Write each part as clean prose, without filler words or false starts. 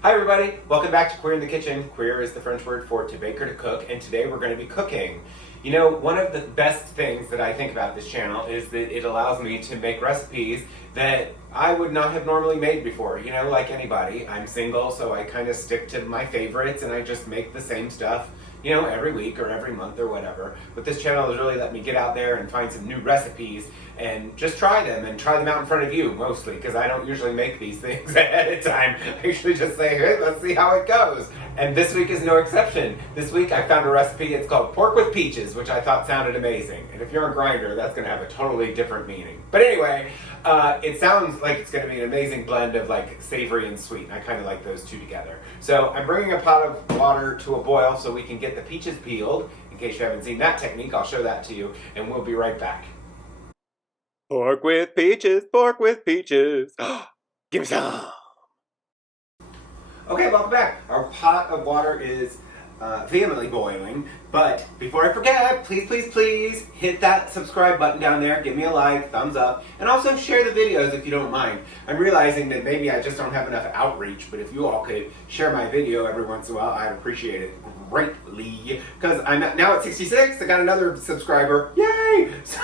Hi everybody, welcome back to Queer in the Kitchen. Queer is the French word for to bake or to cook, and today we're going to be cooking. You know, one of the best things that I think about this channel is that it allows me to make recipes that I would not have normally made before. You know, like anybody, I'm single, so I kind of stick to my favorites and I just make the same stuff, you know, every week or every month or whatever. But this channel has really let me get out there and find some new recipes and just try them and try them out in front of you mostly, because I don't usually make these things ahead of time. I usually just say, hey, let's see how it goes. And this week is no exception. This week I found a recipe, it's called pork with peaches, which I thought sounded amazing. And if you're a grinder, that's gonna have a totally different meaning. But anyway, it sounds like it's gonna be an amazing blend of like savory and sweet, and I kinda like those two together. So I'm bringing a pot of water to a boil so we can get the peaches peeled. In case you haven't seen that technique, I'll show that to you, and we'll be right back. Pork with peaches, pork with peaches. Give me some. Okay, welcome back. Our pot of water is vehemently boiling, but before I forget, please hit that subscribe button down there, give me a like, thumbs up, and also share the videos if you don't mind. I'm realizing that maybe I just don't have enough outreach, but if you all could share my video every once in a while, I'd appreciate it greatly, because I'm now at 66, I got another subscriber, yay! So,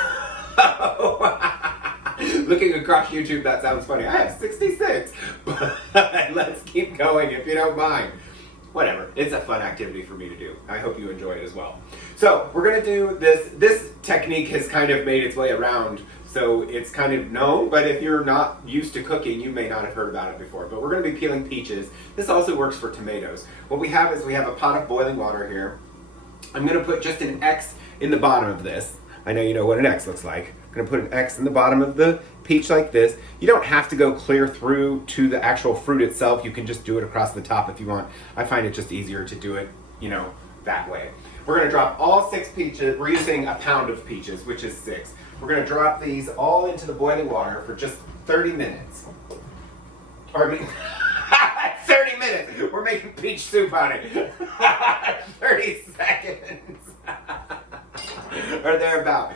looking across YouTube, that sounds funny. I have 66, but let's keep going if you don't mind. Whatever, it's a fun activity for me to do. I hope you enjoy it as well. So we're gonna do this. This technique has kind of made its way around, so it's kind of known, but if you're not used to cooking, you may not have heard about it before. But we're gonna be peeling peaches. This also works for tomatoes. What we have is we have a pot of boiling water here. I'm gonna put just an X in the bottom of this. I know you know what an X looks like. I'm gonna put an X in the bottom of the peach like this. You don't have to go clear through to the actual fruit itself. You can just do it across the top if you want. I find it just easier to do it, you know, that way. We're gonna drop all 6 peaches. We're using a pound of peaches, which is 6. We're gonna drop these all into the boiling water for just 30 minutes. Or I mean, 30 minutes. We're making peach soup on it. 30 seconds. Or thereabout.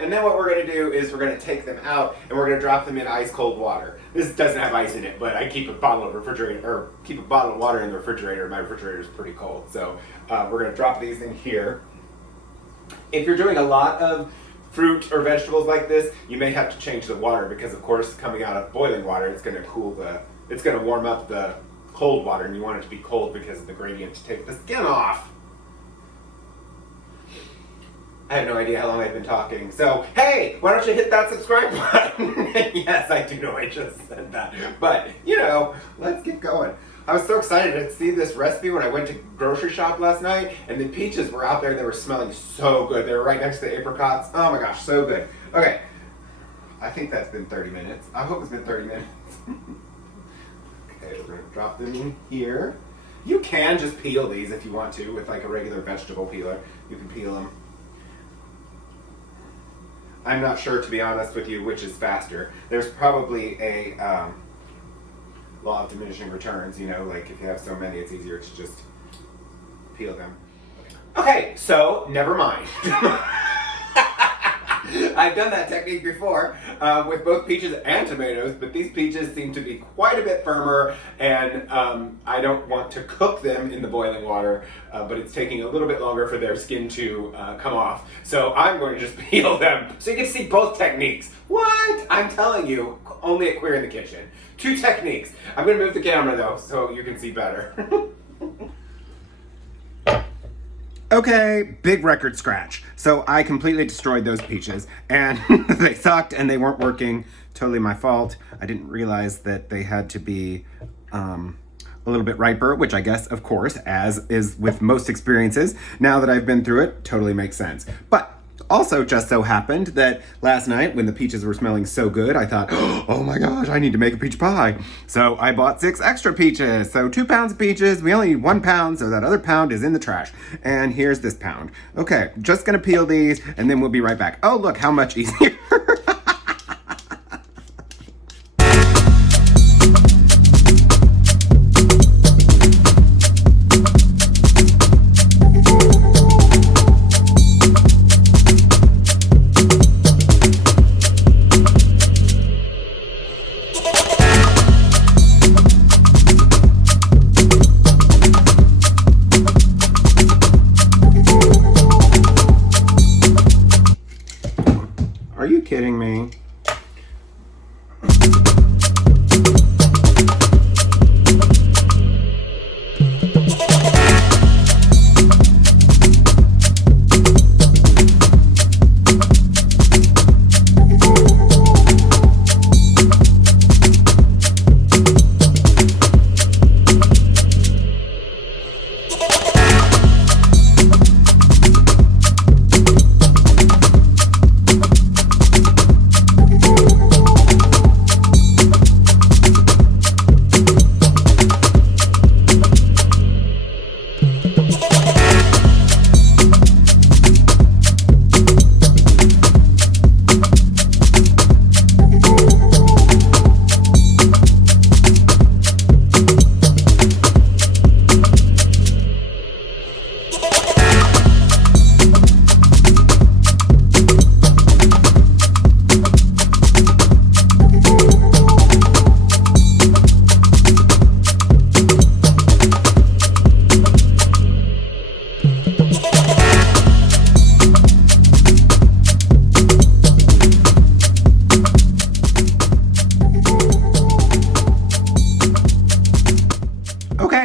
And then what we're going to do is we're going to take them out and we're going to drop them in ice cold water. This doesn't have ice in it, but I keep a bottle of water in the refrigerator. My refrigerator is pretty cold, so we're going to drop these in here. If you're doing a lot of fruit or vegetables like this, you may have to change the water because, of course, coming out of boiling water, it's going to warm up the cold water, and you want it to be cold because of the gradient to take the skin off. I have no idea how long I've been talking. So, hey, why don't you hit that subscribe button? Yes, I do know I just said that. But, you know, let's get going. I was so excited to see this recipe when I went to grocery shop last night, and the peaches were out there and they were smelling so good. They were right next to the apricots. Oh my gosh, so good. Okay, I think that's been 30 minutes. I hope it's been 30 minutes. Okay, we're gonna drop them in here. You can just peel these if you want to with like a regular vegetable peeler. You can peel them. I'm not sure, to be honest with you, which is faster. There's probably a law of diminishing returns, you know, like if you have so many, it's easier to just peel them. Okay, so never mind. I've done that technique before with both peaches and tomatoes, but these peaches seem to be quite a bit firmer, and I don't want to cook them in the boiling water, but it's taking a little bit longer for their skin to come off. So I'm going to just peel them so you can see both techniques. What? I'm telling you, only at Queer in the Kitchen. 2 techniques. I'm going to move the camera though so you can see better. Okay, big record scratch. So I completely destroyed those peaches, and they sucked and they weren't working. Totally my fault. I didn't realize that they had to be a little bit riper, which I guess, of course, as is with most experiences, now that I've been through it, totally makes sense. But also just so happened that last night when the peaches were smelling so good, I thought, oh my gosh, I need to make a peach pie. So I bought 6 extra peaches. So 2 pounds of peaches, we only need 1 pound, so that other pound is in the trash. And here's this pound. Okay, just gonna peel these and then we'll be right back. Oh, look how much easier.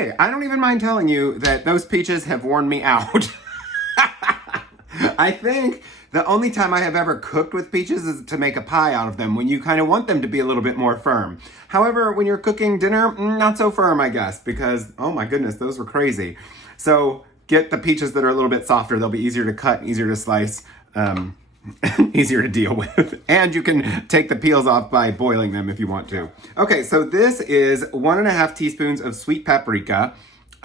Okay, I don't even mind telling you that those peaches have worn me out. I think the only time I have ever cooked with peaches is to make a pie out of them, when you kind of want them to be a little bit more firm. However, when you're cooking dinner, not so firm, I guess, because, oh my goodness, those were crazy. So get the peaches that are a little bit softer. They'll be easier to cut, easier to slice, easier to deal with. And you can take the peels off by boiling them if you want to. Okay, so this is 1.5 teaspoons of sweet paprika.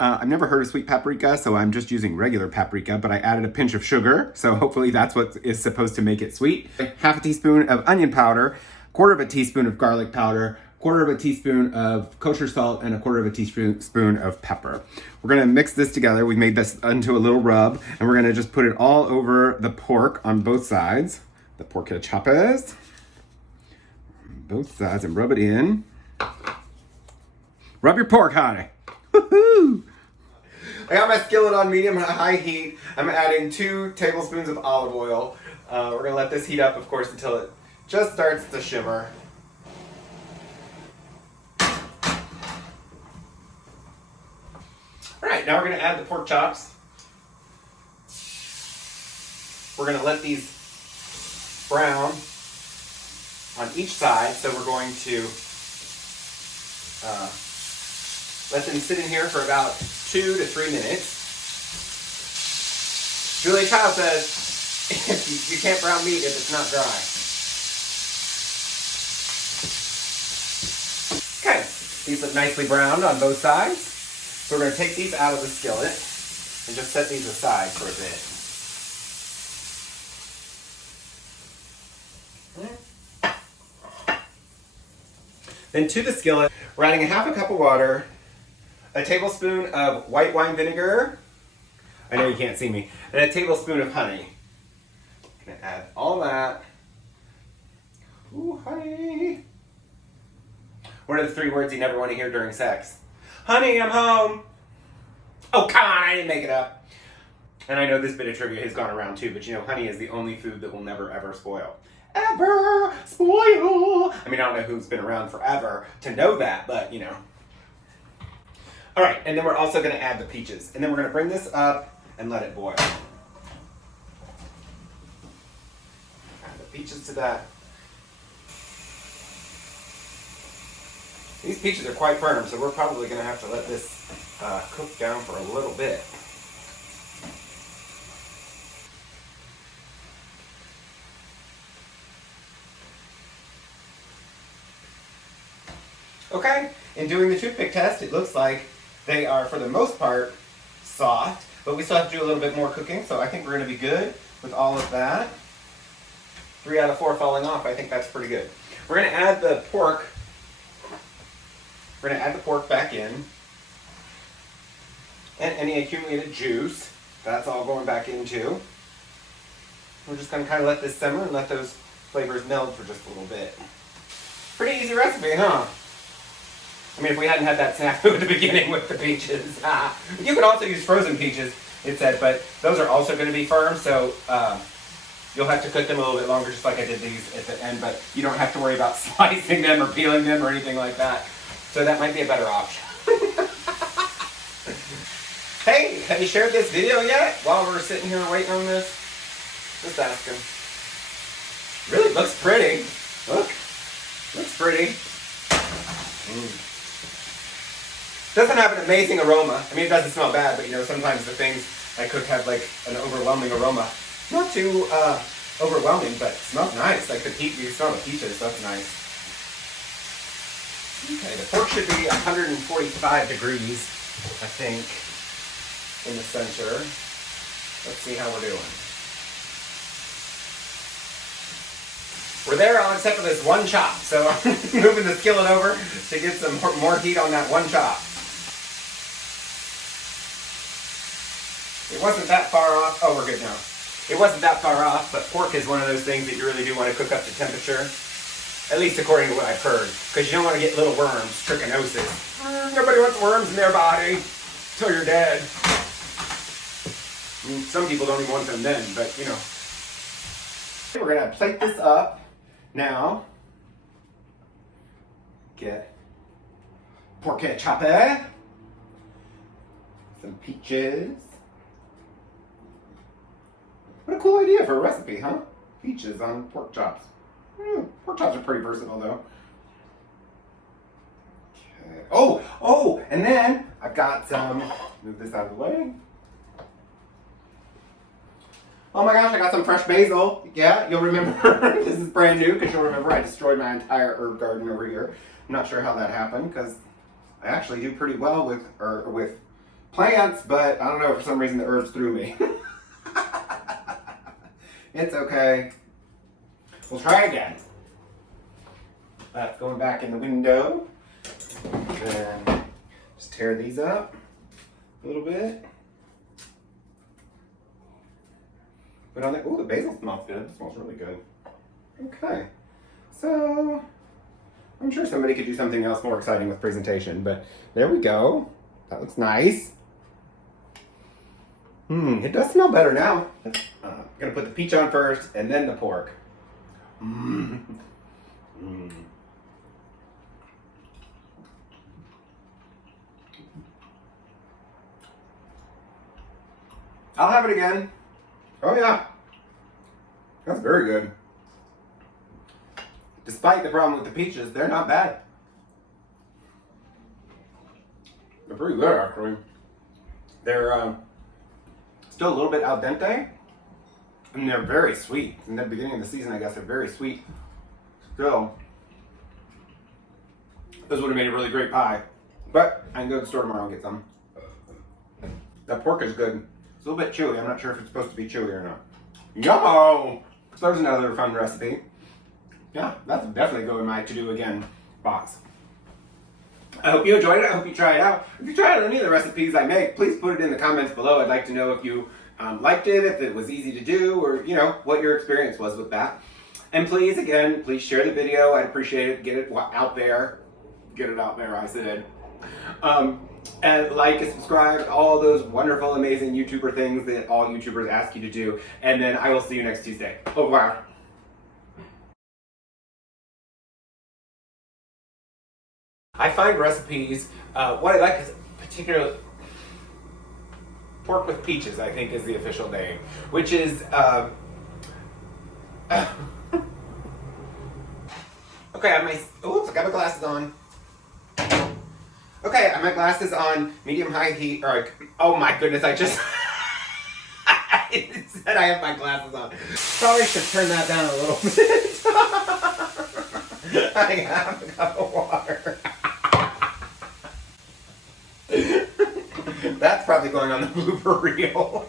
I've never heard of sweet paprika, so I'm just using regular paprika, but I added a pinch of sugar, so hopefully that's what is supposed to make it sweet. Half a teaspoon of onion powder, 1/4 teaspoon of garlic powder, 1/4 teaspoon of kosher salt, and 1/4 teaspoon of pepper. We're gonna mix this together. We made this into a little rub, and we're gonna just put it all over the pork on both sides. The pork choppers. Both sides, and rub it in. Rub your pork, honey. Woohoo! I got my skillet on medium high heat. I'm adding 2 tablespoons of olive oil. We're gonna let this heat up, of course, until it just starts to shimmer. All right, now we're gonna add the pork chops. We're gonna let these brown on each side, so we're going to let them sit in here for about 2 to 3 minutes. Julia Child says, you can't brown meat if it's not dry. Okay, these look nicely browned on both sides. So we're going to take these out of the skillet and just set these aside for a bit. Then to the skillet, we're adding 1/2 cup of water, a tablespoon of white wine vinegar, I know you can't see me, and a tablespoon of honey. I'm gonna add all that. Ooh, honey. What are the 3 words you never want to hear during sex? Honey, I'm home. Oh, come on, I didn't make it up. And I know this bit of trivia has gone around too, but you know, honey is the only food that will never ever spoil. Ever spoil. I mean, I don't know who's been around forever to know that, but you know. All right, and then we're also gonna add the peaches. And then we're gonna bring this up and let it boil. Add the peaches to that. These peaches are quite firm, so we're probably gonna have to let this cook down for a little bit. Okay, in doing the toothpick test, it looks like they are, for the most part, soft, but we still have to do a little bit more cooking, so I think we're going to be good with all of that. 3 out of 4 falling off, I think that's pretty good. We're going to add the pork. We're going to add the pork back in. And any accumulated juice, that's all going back in too. We're just going to kind of let this simmer and let those flavors meld for just a little bit. Pretty easy recipe, huh? I mean, if we hadn't had that snafu at the beginning with the peaches. You could also use frozen peaches, it said, but those are also going to be firm, so you'll have to cook them a little bit longer, just like I did these at the end, but you don't have to worry about slicing them or peeling them or anything like that. So that might be a better option. Hey, have you shared this video yet while we're sitting here waiting on this? Just asking. Really looks pretty. Look. Looks pretty. Doesn't have an amazing aroma. I mean, it doesn't smell bad, but you know, sometimes the things I cook have like an overwhelming aroma. Not too overwhelming, but it smells nice. Like the peach, you smell the peaches, that's nice. Okay, the pork should be 145 degrees, I think, in the center. Let's see how we're doing. We're there all except for this one chop, so I'm moving the skillet over to get some more heat on that one chop. It wasn't that far off. Oh, we're good now. It wasn't that far off, but pork is one of those things that you really do want to cook up to temperature. At least according to what I've heard. Because you don't want to get little worms, trichinosis. Nobody wants worms in their body until you're dead. I mean, some people don't even want them then, but you know. We're going to plate this up now. Get pork chopper. Some peaches. What a cool idea for a recipe, huh? Peaches on pork chops. Pork chops are pretty versatile, though. Okay. Oh, and then I've got some. Move this out of the way. Oh my gosh, I got some fresh basil. Yeah, you'll remember. This is brand new because you'll remember I destroyed my entire herb garden over here. I'm not sure how that happened because I actually do pretty well with plants, but I don't know, for some reason the herbs threw me. It's okay. We'll try again. That's going back in the window. Then just tear these up a little bit. Put on there. Ooh, the basil smells good. It smells really good. Okay. So, I'm sure somebody could do something else more exciting with presentation, but there we go. That looks nice. It does smell better now. I'm gonna put the peach on first and then the pork. I'll have it again. Oh yeah. That's very good. Despite the problem with the peaches, they're not bad. They're pretty good, actually. They're still a little bit al dente, and they're very sweet. In the beginning of the season, I guess they're very sweet. Still, those would have made a really great pie. But I can go to the store tomorrow and get some. That pork is good. It's a little bit chewy. I'm not sure if it's supposed to be chewy or not. Yo! So there's another fun recipe. Yeah, that's definitely going in my to-do again box. I hope you enjoyed it. I hope you try it out. If you tried any of the recipes I make, please put it in the comments below. I'd like to know if you liked it, if it was easy to do, or what your experience was with that. And please share the video. I'd appreciate it. Get it out there. Get it out there, I said. And like and subscribe, all those wonderful, amazing YouTuber things that all YouTubers ask you to do. And then I will see you next Tuesday. Au revoir. I find recipes, what I like is particularly pork with peaches, I think is the official name, which is, okay, I have I got my glasses on. Okay, I have my glasses on medium-high heat, oh my goodness, I just, I said I have my glasses on. Probably should turn that down a little bit. I have a cup of water. That's probably going on the blooper reel.